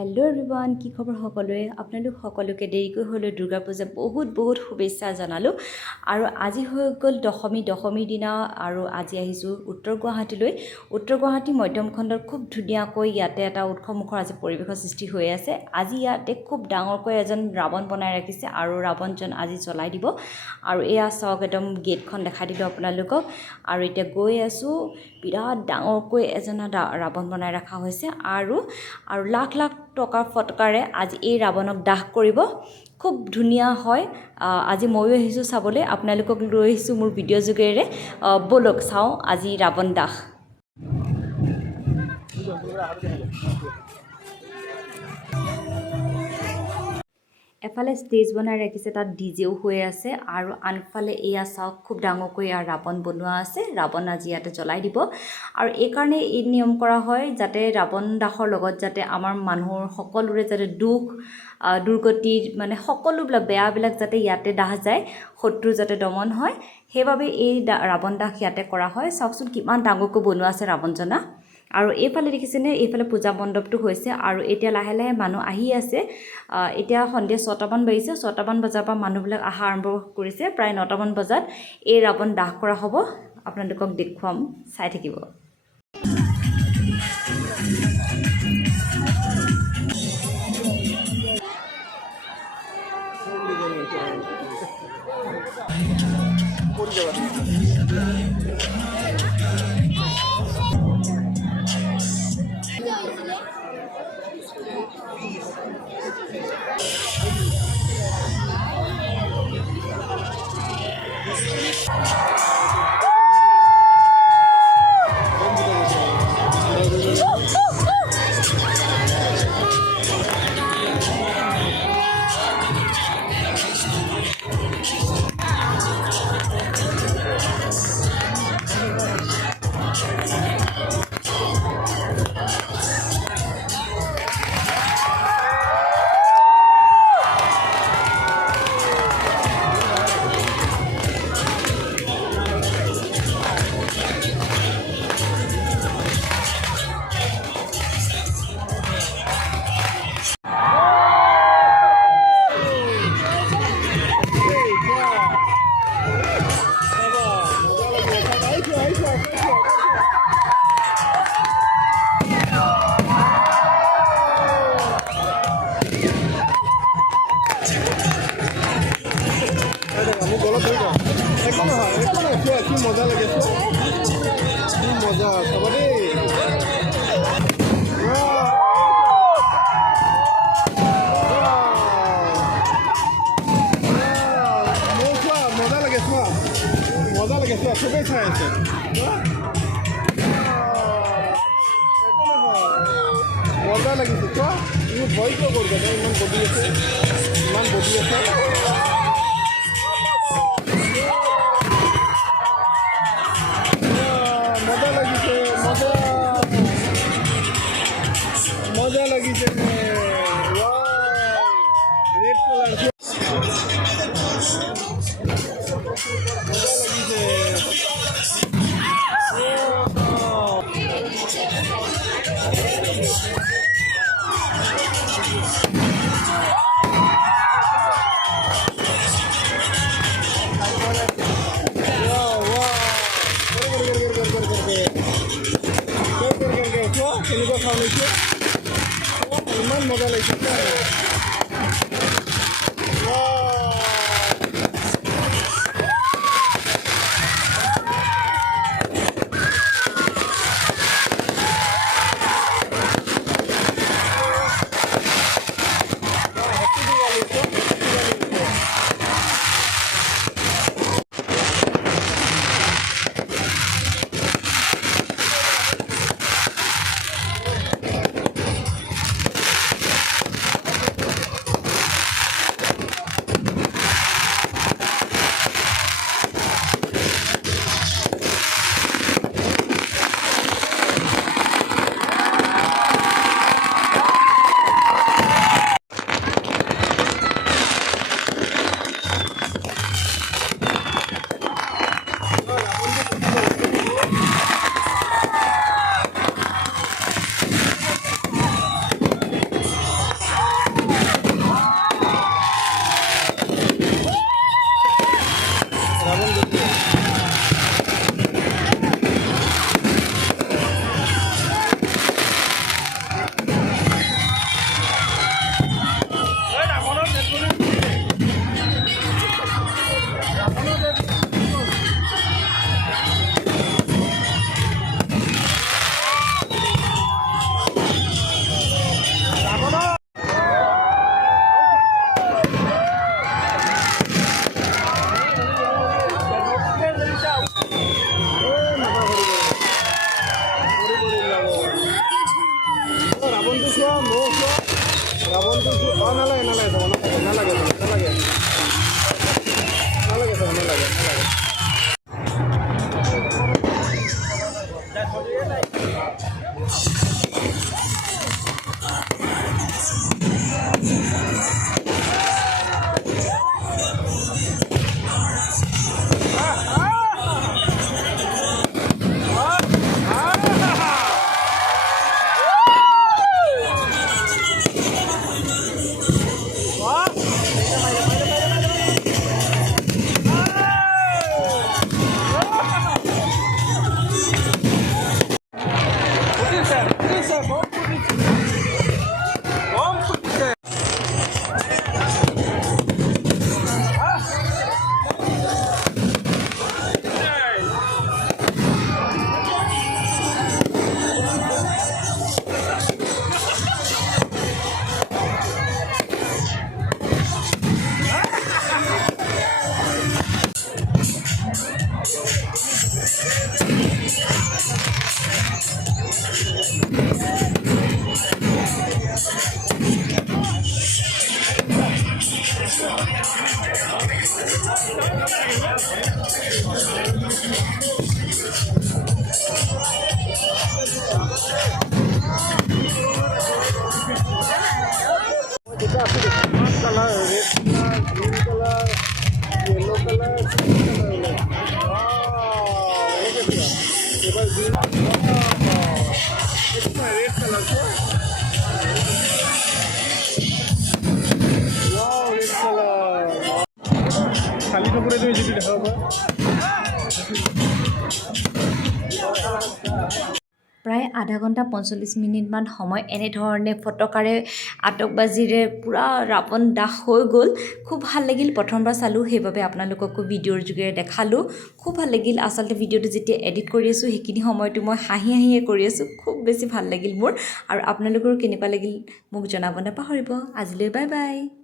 hello everyone কি খবৰ সকলোৱে আপোনালোক সকলোকে দেৰিকৈ হলেও দুৰ্গা পূজা বহুত শুভেচ্ছা জনালো আৰু আজি হৈ গল দশমী দিনা আৰু আজি আহিছো উত্তৰ গুৱাহাটী মধ্যম খণ্ডৰ খুব ধুনিয়াকৈ ইয়াতে এটা উৎসৱমুখৰ আজি পৰিৱেশৰ সৃষ্টি হৈ আছে আজি ইয়াতে খুব ডাঙৰকৈ এজন ৰাৱণ বনাই ৰাখিছে আৰু ৰাৱণজন আজি জ্বলাই দিব আৰু এয়া চাওক একদম গেটখন দেখাই দিলো আপোনালোকক আৰু এতিয়া গৈ আছো বিৰাট ডাঙৰকৈ এজন ৰাৱণ বনাই ৰাখা হৈছে আৰু লাখ টকাৰ ফটকাৰে আজি এই ৰাৱণক দাহ কৰিব খুব ধুনিয়া হয় আজি ময়ো আহিছো চাবলৈ আপোনালোকক লৈ আহিছো মোৰ ভিডিঅ' যোগেৰে বলক চাও আজি ৰাৱণ দাহ এফালে ষ্টেজ বনাই ৰাখিছে তাত ডিজেও হৈ আছে আৰু আনফালে এয়া চাওক খুব ডাঙৰকৈ ৰাৱণ বনোৱা আছে ৰাৱণ আজি ইয়াতে জ্বলাই দিব আৰু এই কাৰণে এই নিয়ম কৰা হয় যাতে ৰাৱণ দাহৰ লগত যাতে আমাৰ মানুহৰ সকলোৰে যাতে দুখ দুৰ্গতি মানে সকলোবিলাক বেয়াবিলাক যাতে ইয়াতে দাহ যায় শত্ৰু যাতে দমন হয় সেইবাবে এই ৰাৱণ দাহ ইয়াতে কৰা হয় চাওকচোন কিমান ডাঙৰকৈ বনোৱা আছে ৰাৱণজনা আৰু এইফালে দেখিছেনে এইফালে পূজা মণ্ডপটো হৈছে আৰু এতিয়া লাহে লাহে মানুহ আহি আছে এতিয়া সন্ধিয়া 6টা মান বাজিছে 6টা মান বজাৰ পৰা মানুহবিলাক আহা আৰম্ভ কৰিছে প্ৰায় 9টা মান বজাত এই ৰাৱণ দাহ কৰা হ'ব আপোনালোকক দেখুৱাম চাই থাকিব মজা লাগে মজা সবাই মজা লাগে চবেই চাই আছে মজা লাগিছে চোৱা তুমি ভয় কিয় কৰিবা ইমান বডি আছে মজা লাগিছে ৰেড কালাৰ ইমান মজা লাগিছে এটা আছে colour red colour green colour yellow colour এবাৰ green red colour red colour খালি কাপড়ে তুমি যদি দেখা পাবা প্ৰায় আধা ঘণ্টা ৪৫ মিনিটমান সময় এনেধৰণে ফটকাৰে আতকবাজিৰে পূৰা ৰাৱণ দাহ হৈ গ'ল খুব ভাল লাগিল প্ৰথমবাৰ চালোঁ সেইবাবে আপোনালোককো ভিডিঅ'ৰ যোগেৰে দেখালোঁ খুব ভাল লাগিল আচলতে ভিডিঅ'টো যেতিয়া এডিট কৰি আছোঁ সেইখিনি সময়তো মই হাঁহি হাঁহিয়ে কৰি আছোঁ খুব বেছি ভাল লাগিল মোৰ আৰু আপোনালোকৰ কেনেকুৱা লাগিল মোক জনাব নাপাহৰিব আজিলৈ বাই বাই